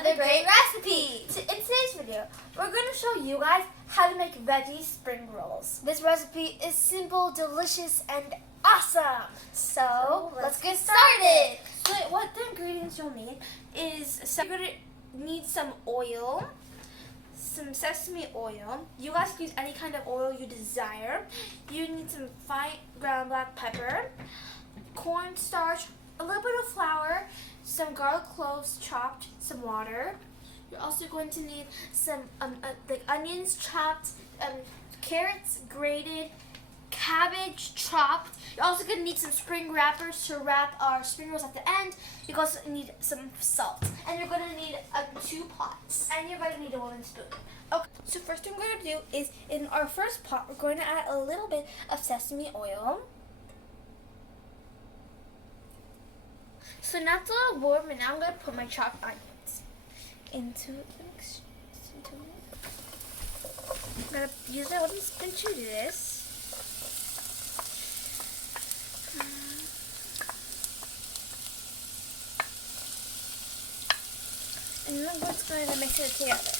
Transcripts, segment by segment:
another great recipe. In today's video, we're going to show you guys how to make veggie spring rolls. This recipe is simple, delicious, and awesome. So let's get started. So what the ingredients you'll need is you're going to need some oil, some sesame oil. You guys can use any kind of oil you desire. You need some fine ground black pepper, cornstarch, a little bit of flour, some garlic cloves chopped, some water. You're also going to need some like onions chopped, carrots grated, cabbage chopped. You're also going to need some spring wrappers to wrap our spring rolls at the end. You also need some salt. And you're going to need 2 pots. And you're going to need a wooden spoon. Okay, so first thing we're going to do is in our first pot, we're going to add a little bit of sesame oil. So now it's a little warm, and now I'm going to put my chopped onions into the mixture. I'm going to use my wooden spoon to do this. And then I'm just going to mix it together.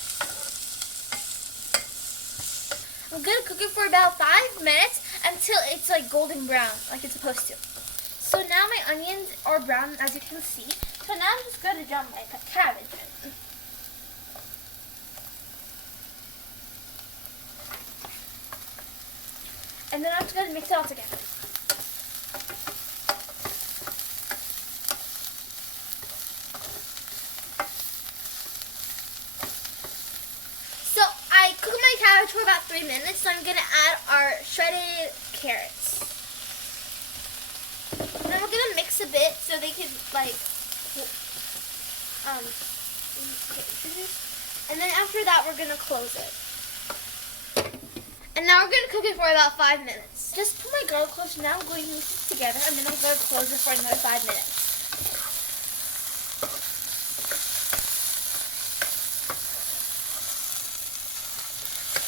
I'm going to cook it for about 5 minutes until it's like golden brown, like it's supposed to. So now my onions are brown, as you can see. So now I'm just going to dump my cabbage in. And then I'm just going to mix it all together. So I cooked my cabbage for about 3 minutes, so I'm going to add our shredded carrots. And then we're going to mix a bit so they can and then after that we're going to close it. And now we're going to cook it for about 5 minutes. Just put my garlic cloves, now I'm going to mix it together, and then I'm going to close it for another 5 minutes.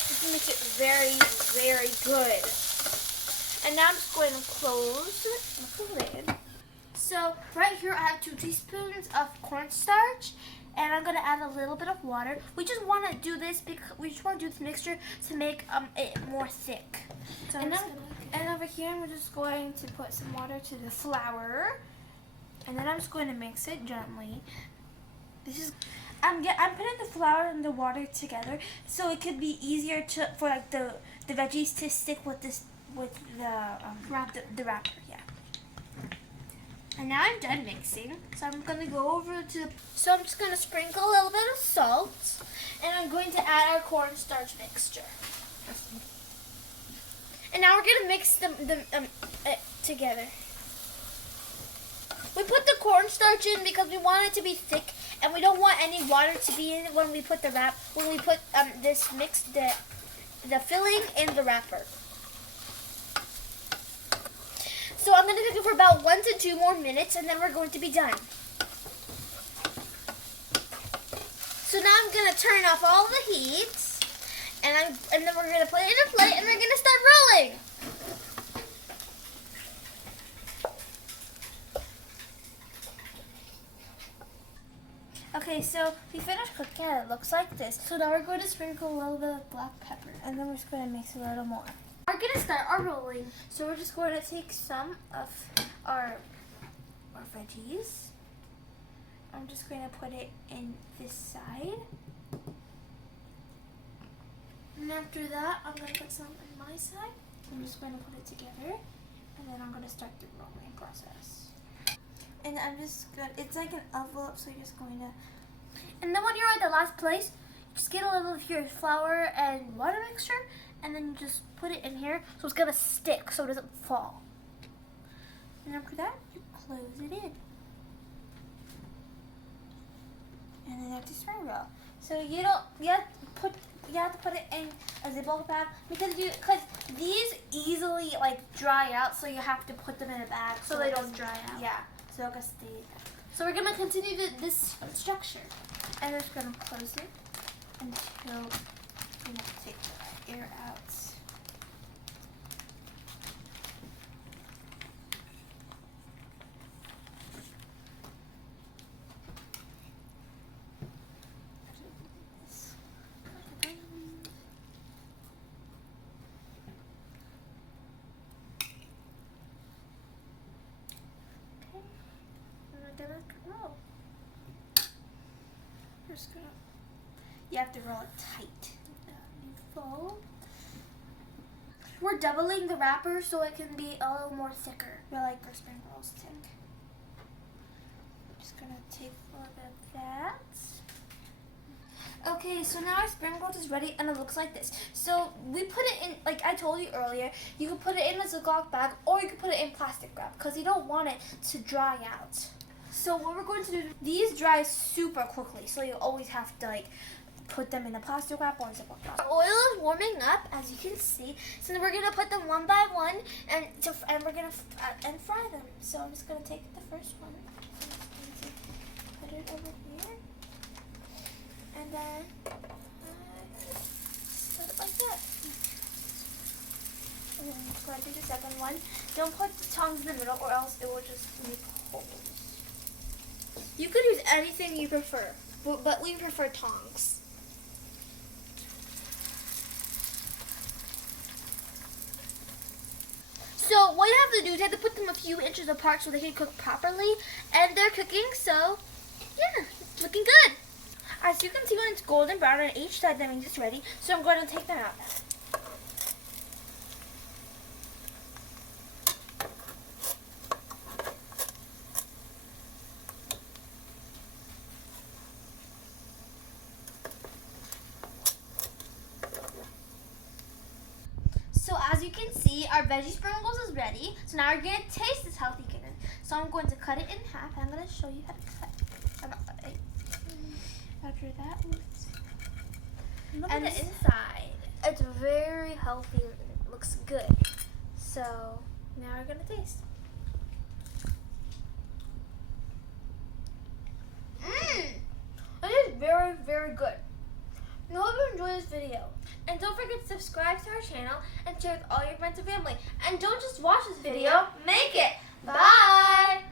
This makes it very, very good. And now I'm just going to close the lid. So right here I have 2 teaspoons of cornstarch, and I'm going to add a little bit of water. We just want to do this because we just want to do this mixture to make it more thick. So and over here I'm just going to put some water to the flour, and then I'm just going to mix it gently. I'm putting the flour and the water together so it could be easier for like the veggies to stick with the wrapper, yeah. And now I'm done mixing, so I'm gonna go over to. So I'm just gonna sprinkle a little bit of salt, and I'm going to add our cornstarch mixture. And now we're gonna mix them together. We put the cornstarch in because we want it to be thick, and we don't want any water to be in it when we put the this mix the filling in the wrapper. So I'm going to cook it for about 1 to 2 more minutes, and then we're going to be done. So now I'm going to turn off all the heat, and then we're going to put it in a plate, and we're going to start rolling. Okay, so we finished cooking, and it looks like this. So now we're going to sprinkle a little bit of black pepper, and then we're just going to mix a little more. We're going to start our rolling. So we're just going to take some of our veggies. I'm just going to put it in this side. And after that, I'm going to put some on my side. I'm just going to put it together. And then I'm going to start the rolling process. And I'm just going to, it's like an envelope, so you're just going to, and then when you're at the last place, just get a little of your flour and water mixture, and then you just put it in here so it's gonna stick so it doesn't fall. And after that, you close it in. And then that's your spring roll. So you have to put it in a Ziploc bag because these easily dry out, so you have to put them in a bag so they don't dry out. Yeah, so they'll stay there. So we're gonna continue this structure, and we're just gonna close it until we take the air out. Just gonna, you have to roll it tight. Fold. We're doubling the wrapper so it can be a little more thicker. We like our spring rolls thick. Just gonna take a little bit of that. Okay, so now our spring roll is ready and it looks like this. So we put it in, like I told you earlier, you can put it in a Ziploc bag or you can put it in plastic wrap because you don't want it to dry out. So what we're going to do, these dry super quickly, so you always have to like put them in a plastic wrap or a Ziploc bag. Our oil is warming up, as you can see. So then we're gonna put them one by one, and we're gonna fry them. So I'm just gonna take the first one, put it over here, and then set it like that. And then I'm just gonna do the second one. Don't put the tongs in the middle, or else it will just make holes. You could use anything you prefer, but we prefer tongs. So what you have to do is you have to put them a few inches apart so they can cook properly. And they're cooking, so yeah, it's looking good. As you can see, when it's golden brown on each side, that means it's ready. So I'm going to take them out. So as you can see, our veggie spring rolls is ready. So now we're going to taste this healthy goodness. So I'm going to cut it in half. I'm going to show you how to cut. After that, look at the inside. It's very healthy and it looks good. So now we're going to taste. It is very, very good. I hope you enjoyed this video. And don't forget to subscribe to our channel and share with all your friends and family. And don't just watch this video, make it. Bye!